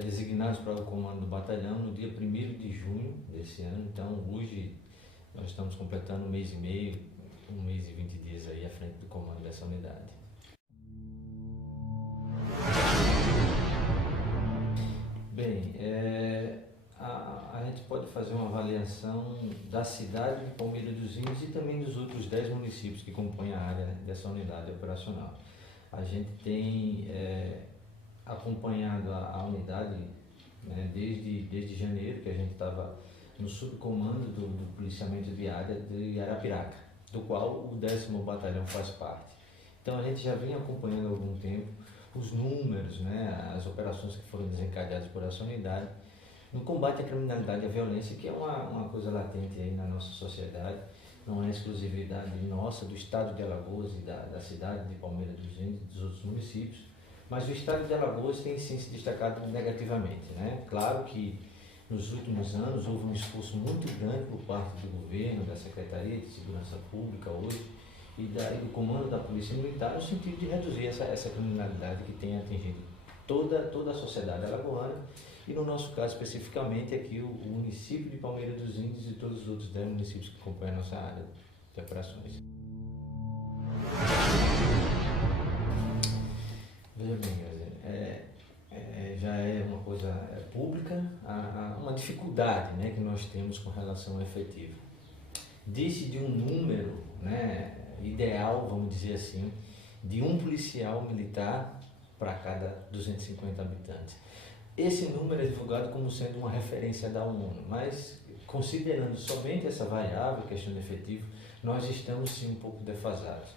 designados para o comando do batalhão no dia 1º de junho desse ano. Então, hoje nós estamos completando um mês e meio, 1 mês e 20 dias aí à frente do comando dessa unidade. Bem, a gente pode fazer uma avaliação da cidade de Palmeira dos Índios e também dos outros 10 municípios que compõem a área dessa unidade operacional. A gente tem acompanhado a unidade, né, desde janeiro, que a gente estava no subcomando do policiamento de área de Arapiraca, do qual o 10º Batalhão faz parte. Então a gente já vem acompanhando há algum tempo os números, né, as operações que foram desencadeadas por essa unidade no combate à criminalidade e à violência, que é uma coisa latente aí na nossa sociedade. Não é exclusividade nossa, do estado de Alagoas e da cidade de Palmeira dos Índios e dos outros municípios, mas o estado de Alagoas tem sim se destacado negativamente, né? Claro que nos últimos anos houve um esforço muito grande por parte do governo, da Secretaria de Segurança Pública hoje e do comando da Polícia Militar, no sentido de reduzir essa criminalidade que tem atingido toda a sociedade alagoana e, no nosso caso especificamente, aqui o município de Palmeira dos Índios e todos os outros 10 municípios que compõem a nossa área de operações. Veja bem, já é uma coisa pública, uma dificuldade, né, que nós temos com relação ao efetivo. Diz-se de um número, né, ideal, vamos dizer assim, de um policial militar para cada 250 habitantes. Esse número é divulgado como sendo uma referência da ONU, mas considerando somente essa variável, questão de efetivo, nós estamos sim um pouco defasados.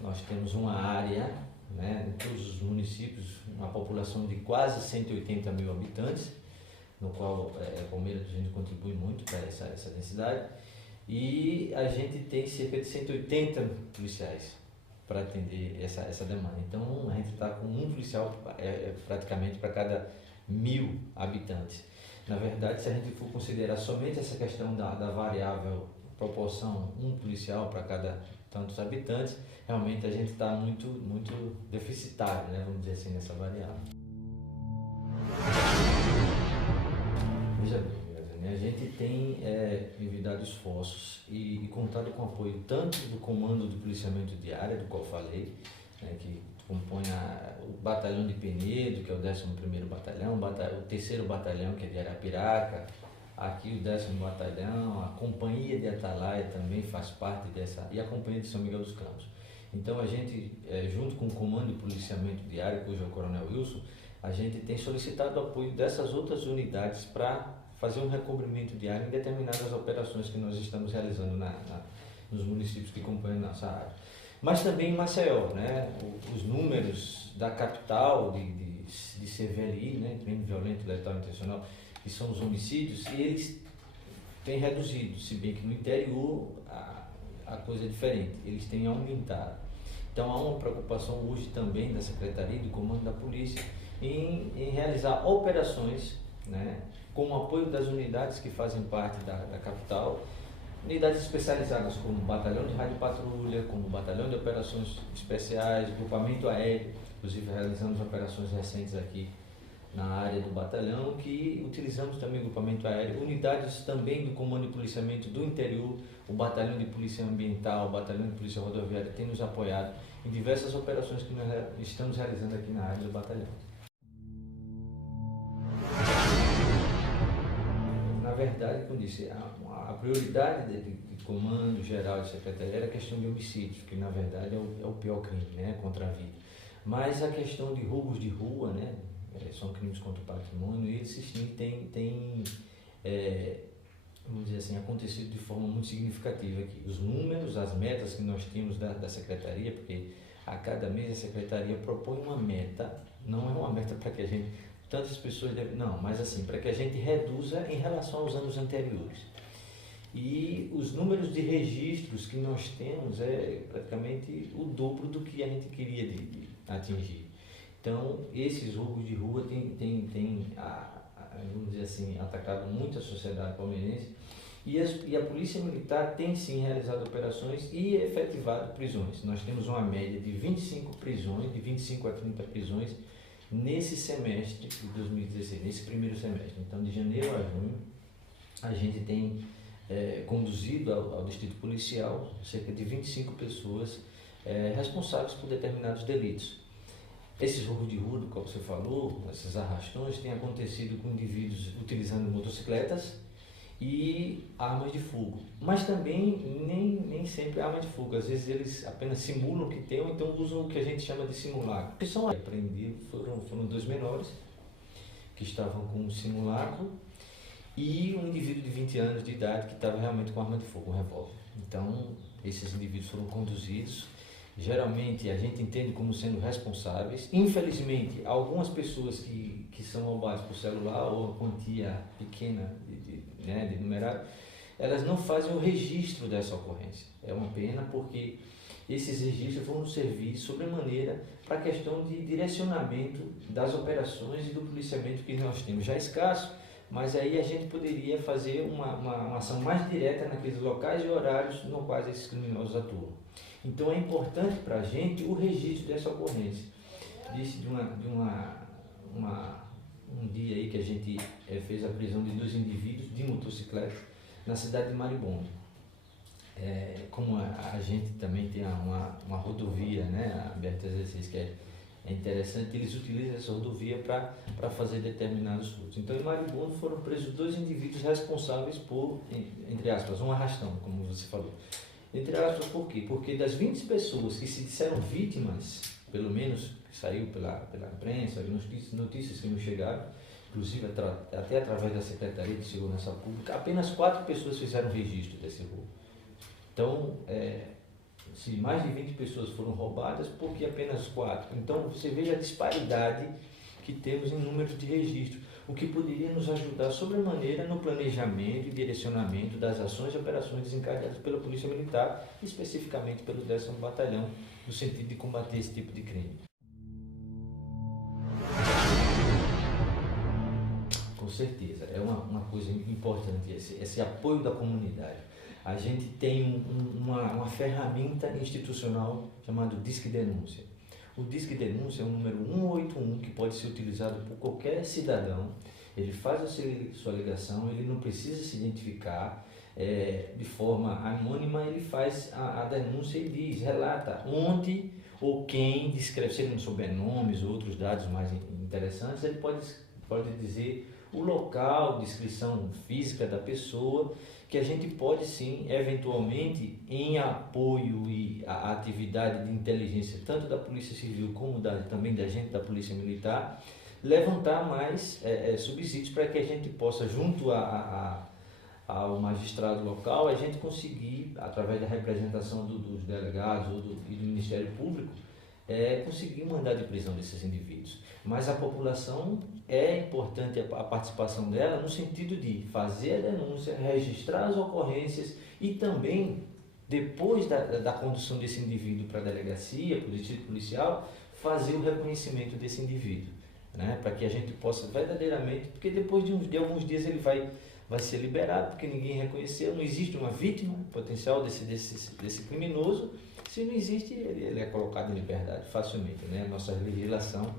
Nós temos uma área, né, em todos os municípios, uma população de quase 180 mil habitantes, no qual Palmeira dos Índios contribui muito para essa densidade, e a gente tem cerca de 180 policiais para atender essa demanda. Então a gente está com um policial praticamente para cada 1.000 habitantes. Na verdade, se a gente for considerar somente essa questão da variável proporção um policial para cada tantos habitantes, realmente a gente está muito deficitário, né, vamos dizer assim, nessa variável. Veja bem, a gente tem envidado esforços e contado com o apoio tanto do Comando do Policiamento de Área, do qual falei, né, que compõe o Batalhão de Penedo, que é o 11º Batalhão, o 3º Batalhão, que é de Arapiraca, aqui o 10º Batalhão, a Companhia de Atalaia também faz parte dessa, e a Companhia de São Miguel dos Campos. Então a gente, junto com o Comando de Policiamento de Área, cujo é o Coronel Wilson, a gente tem solicitado o apoio dessas outras unidades para fazer um recobrimento de área em determinadas operações que nós estamos realizando nos municípios que compõem a nossa área. Mas também em Maceió, né? Os números da capital de CVLI, né? Crime violento, letal e intencional, que são os homicídios, e eles têm reduzido, se bem que no interior a coisa é diferente, eles têm aumentado. Então há uma preocupação hoje também da Secretaria e do Comando da Polícia em realizar operações, né, com o apoio das unidades que fazem parte da capital, unidades especializadas como o Batalhão de Rádio Patrulha, como o Batalhão de Operações Especiais, Grupamento Aéreo, inclusive realizamos operações recentes aqui na área do batalhão, que utilizamos também o grupamento aéreo, unidades também do Comando de Policiamento do Interior, o Batalhão de Polícia Ambiental, o Batalhão de Polícia Rodoviária tem nos apoiado em diversas operações que nós estamos realizando aqui na área do batalhão. Na verdade, como disse, a prioridade de comando geral de secretaria era a questão de homicídios, que na verdade é o pior crime, né, contra a vida. Mas a questão de roubos de rua, né, são crimes contra o patrimônio, e esses sim têm vamos dizer assim, acontecido de forma muito significativa aqui. Os números, as metas que nós temos da Secretaria, porque a cada mês a Secretaria propõe uma meta, não é uma meta para que a gente, tantas pessoas devem, não, mas assim, para que a gente reduza em relação aos anos anteriores. E os números de registros que nós temos é praticamente o dobro do que a gente queria de atingir. Então, esses roubos de rua têm vamos dizer assim, atacado muito a sociedade palmeirense, e a Polícia Militar tem sim realizado operações e efetivado prisões. Nós temos uma média de 25 prisões, de 25 a 30 prisões nesse semestre de 2016, nesse primeiro semestre. Então, de janeiro a junho, a gente tem conduzido ao Distrito Policial cerca de 25 pessoas responsáveis por determinados delitos. Esses roubos de rua, do qual você falou, esses arrastões, têm acontecido com indivíduos utilizando motocicletas e armas de fogo. Mas também nem sempre arma de fogo. Às vezes eles apenas simulam que tem ou então usam o que a gente chama de simulacro. Que são apreendidos foram 2 menores que estavam com um simulacro e um indivíduo de 20 anos de idade que estava realmente com arma de fogo, um revólver. Então, esses indivíduos foram conduzidos. Geralmente a gente entende como sendo responsáveis. Infelizmente, algumas pessoas que são roubadas por celular ou uma quantia pequena de numerário, elas não fazem o registro dessa ocorrência. É uma pena porque esses registros vão nos servir sobremaneira para a questão de direcionamento das operações e do policiamento que nós temos. Já escasso, mas aí a gente poderia fazer uma ação mais direta naqueles locais e horários nos quais esses criminosos atuam. Então é importante para a gente o registro dessa ocorrência. Disse de um dia aí que a gente fez a prisão de 2 indivíduos de motocicleta na cidade de Maribondo. Como a gente também tem uma rodovia, né, a BR-316, que é interessante, eles utilizam essa rodovia para fazer determinados furtos. Então, em Maribondo foram presos 2 indivíduos responsáveis por, entre aspas, um arrastão, como você falou. Entre aspas, por quê? Porque das 20 pessoas que se disseram vítimas, pelo menos que saiu pela imprensa, notícias que nos chegaram, inclusive até através da Secretaria de Segurança Pública, apenas 4 pessoas fizeram registro desse roubo. Então, se mais de 20 pessoas foram roubadas, por que apenas 4? Então, você veja a disparidade que temos em número de registros, o que poderia nos ajudar sobremaneira no planejamento e direcionamento das ações e operações desencadeadas pela Polícia Militar, especificamente pelo 10º Batalhão, no sentido de combater esse tipo de crime. Com certeza, é uma coisa importante esse apoio da comunidade. A gente tem uma ferramenta institucional chamada Disque Denúncia. O Disque Denúncia é um número 181 que pode ser utilizado por qualquer cidadão. Ele faz a sua ligação, ele não precisa se identificar de forma anônima, ele faz a denúncia e diz, relata onde ou quem, descreve, se ele não souber nomes ou outros dados mais interessantes, ele pode dizer o local, descrição física da pessoa, que a gente pode sim, eventualmente, em apoio e a atividade de inteligência, tanto da Polícia Civil como também da gente da Polícia Militar, levantar mais subsídios para que a gente possa, junto ao magistrado local, a gente conseguir, através da representação dos delegados e do Ministério Público, conseguir um mandado de prisão desses indivíduos. Mas a população é importante a participação dela no sentido de fazer a denúncia, registrar as ocorrências e também, depois da condução desse indivíduo para a delegacia, para o distrito policial, fazer o reconhecimento desse indivíduo, né? Para que a gente possa verdadeiramente, porque depois de alguns dias ele vai ser liberado, porque ninguém reconheceu, não existe uma vítima potencial desse criminoso. Se não existe, ele é colocado em liberdade facilmente, né? A nossa legislação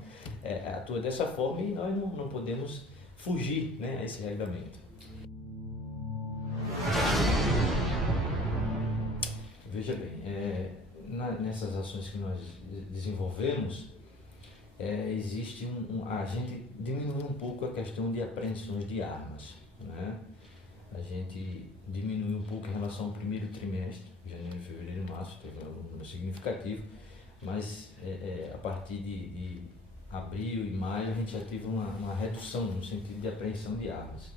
atua dessa forma e nós não podemos fugir, né, a esse regulamento. Veja bem, nessas ações que nós desenvolvemos, existe a gente diminui um pouco a questão de apreensões de armas, né? A gente diminui um pouco em relação ao primeiro trimestre, janeiro, fevereiro e março, teve um número significativo, mas a partir de abril e maio a gente já teve uma redução no sentido de apreensão de armas.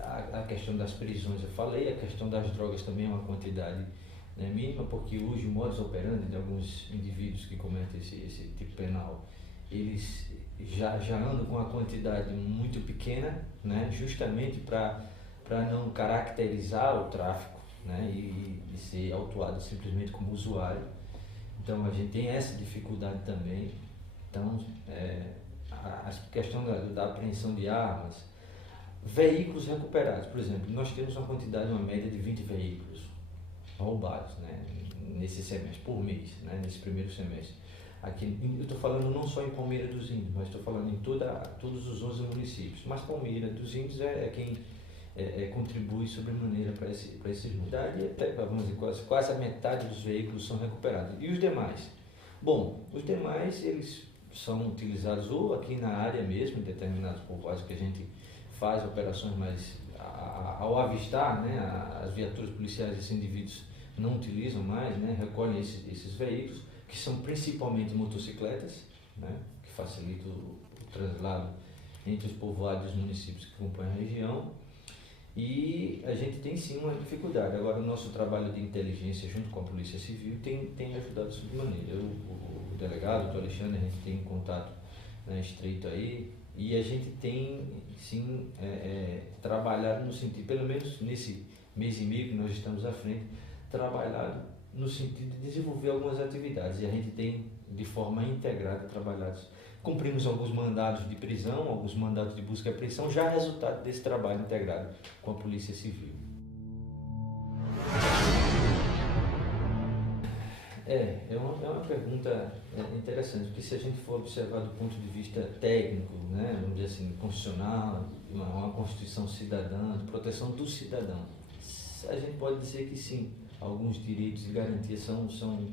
A questão das prisões eu falei, a questão das drogas também é uma quantidade, né, mínima, porque hoje o modus operandi de alguns indivíduos que cometem esse tipo penal, eles já andam com uma quantidade muito pequena, né, justamente para não caracterizar o tráfico, né, e ser autuado simplesmente como usuário. Então a gente tem essa dificuldade também. Então a questão da apreensão de armas, veículos recuperados, por exemplo, nós temos uma quantidade, uma média de 20 veículos roubados, né, nesse semestre, por mês, né, nesse primeiro semestre. aqui, eu estou falando não só em Palmeira dos Índios, mas estou falando em todos os 11 municípios. Mas Palmeira dos Índios é quem contribui sobremaneira para esses números. Daí até, vamos dizer, quase a metade dos veículos são recuperados. E os demais? Bom, os demais eles são utilizados ou aqui na área mesmo, em determinados povoados que a gente faz operações, mas ao avistar, né, as viaturas policiais, esses indivíduos não utilizam mais, né, recolhem esses veículos, que são principalmente motocicletas, né, que facilitam o translado entre os povoados e os municípios que compõem a região. E a gente tem sim uma dificuldade. Agora, o nosso trabalho de inteligência junto com a Polícia Civil tem ajudado sobremaneira. O delegado, o doutor Alexandre, a gente tem contato, né, estreito aí, e a gente tem sim trabalhado no sentido, pelo menos nesse mês e meio que nós estamos à frente, trabalhado no sentido de desenvolver algumas atividades, e a gente tem de forma integrada trabalhado. Cumprimos alguns mandados de prisão, alguns mandados de busca e apreensão, já resultado desse trabalho integrado com a Polícia Civil. É uma pergunta interessante, porque se a gente for observar do ponto de vista técnico, né, vamos dizer assim, constitucional, uma Constituição cidadã, de proteção do cidadão, a gente pode dizer que sim, alguns direitos e garantias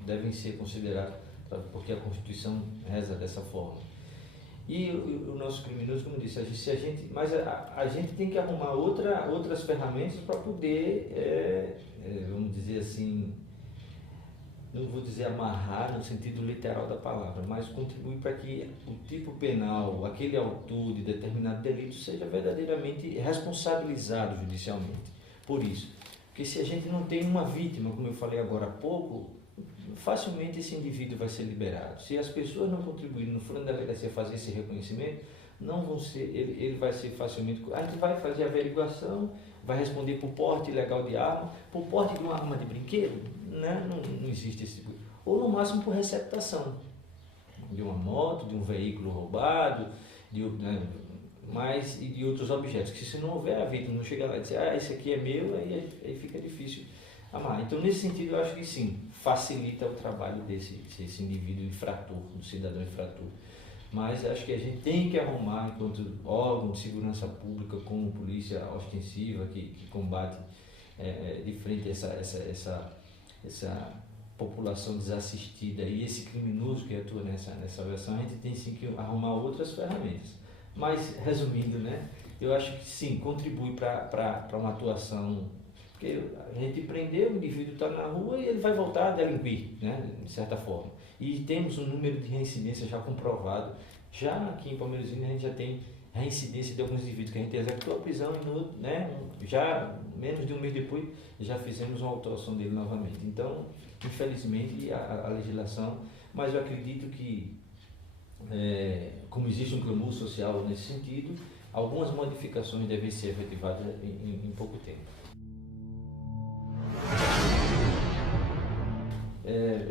devem ser considerados, porque a Constituição reza dessa forma. E o nosso criminoso, como eu disse, mas a gente tem que arrumar outras ferramentas para poder, vamos dizer assim, não vou dizer amarrar no sentido literal da palavra, mas contribuir para que o tipo penal, aquele autor de determinado delito, seja verdadeiramente responsabilizado judicialmente por isso. Porque se a gente não tem uma vítima, como eu falei agora há pouco, facilmente esse indivíduo vai ser liberado. Se as pessoas não contribuírem, não forem da delegacia fazer esse reconhecimento, não vão ser, ele vai ser facilmente... A gente vai fazer a averiguação, vai responder por porte ilegal de arma, por porte de uma arma de brinquedo, né? Não existe esse tipo. Ou no máximo por receptação de uma moto, de um veículo roubado, e de outros objetos, que se não houver a vítima, não chega lá e dizer, esse aqui é meu, aí fica difícil amar. Então, nesse sentido, eu acho que sim, facilita o trabalho desse indivíduo infrator, do cidadão infrator. Mas acho que a gente tem que arrumar, enquanto órgão de segurança pública, como polícia ostensiva, que combate de frente essa população desassistida e esse criminoso que atua nessa versão, a gente tem sim que arrumar outras ferramentas. Mas, resumindo, né, eu acho que sim, contribui para uma atuação, porque a gente prendeu, o indivíduo está na rua e ele vai voltar a delinquir, né, de certa forma. E temos um número de reincidência já comprovado. Já aqui em Palmeiras a gente já tem reincidência de alguns indivíduos que a gente executou a prisão e já menos de um mês depois já fizemos uma autuação dele novamente. Então, infelizmente, a legislação, mas eu acredito que, como existe um clamor social nesse sentido, algumas modificações devem ser efetivadas em pouco tempo.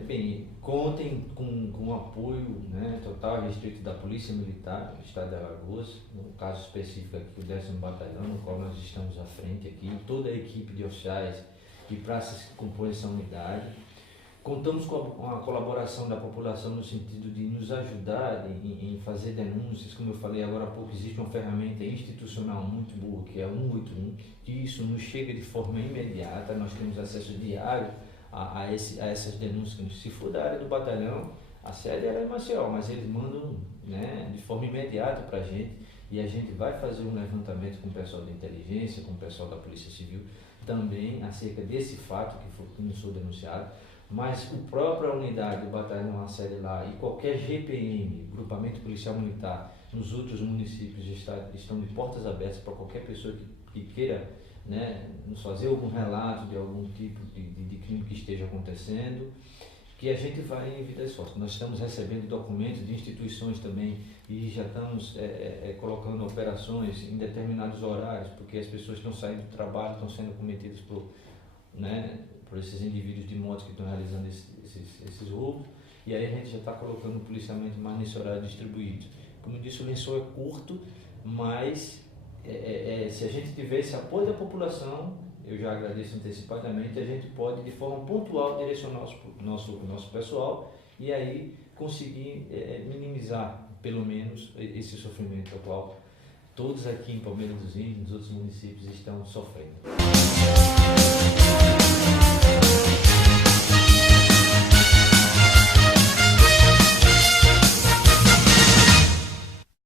Bem, contem com o apoio, né, total e restrito da Polícia Militar do Estado de Alagoas, no caso específico aqui, o 10º Batalhão, no qual nós estamos à frente aqui, toda a equipe de oficiais e praças que compõem essa unidade. Contamos com a colaboração da população no sentido de nos ajudar em fazer denúncias. Como eu falei agora há pouco, existe uma ferramenta institucional muito boa, que é o 181, que isso nos chega de forma imediata, nós temos acesso diário a essas denúncias. Se for da área do batalhão, a sede era em Maceió, mas eles mandam, né, de forma imediata para a gente, e a gente vai fazer um levantamento com o pessoal de inteligência, com o pessoal da Polícia Civil, também acerca desse fato que nos foi denunciado. Mas a própria unidade do batalhão, a sede lá, e qualquer GPM, Grupamento Policial Militar, nos outros municípios estão de portas abertas para qualquer pessoa que queira, né, nos fazer algum relato de algum tipo de crime que esteja acontecendo, que a gente vai em vida esforço. Nós estamos recebendo documentos de instituições também e já estamos colocando operações em determinados horários, porque as pessoas estão saindo do trabalho, estão sendo cometidas por esses indivíduos de motos que estão realizando esses roubos, e aí a gente já está colocando o policiamento mais nesse horário distribuído. Como eu disse, o lençol é curto, mas se a gente tiver esse apoio da população, eu já agradeço antecipadamente, a gente pode de forma pontual direcionar o nosso pessoal e aí conseguir minimizar, pelo menos, esse sofrimento ao qual todos aqui em Palmeira dos Índios, nos outros municípios, estão sofrendo.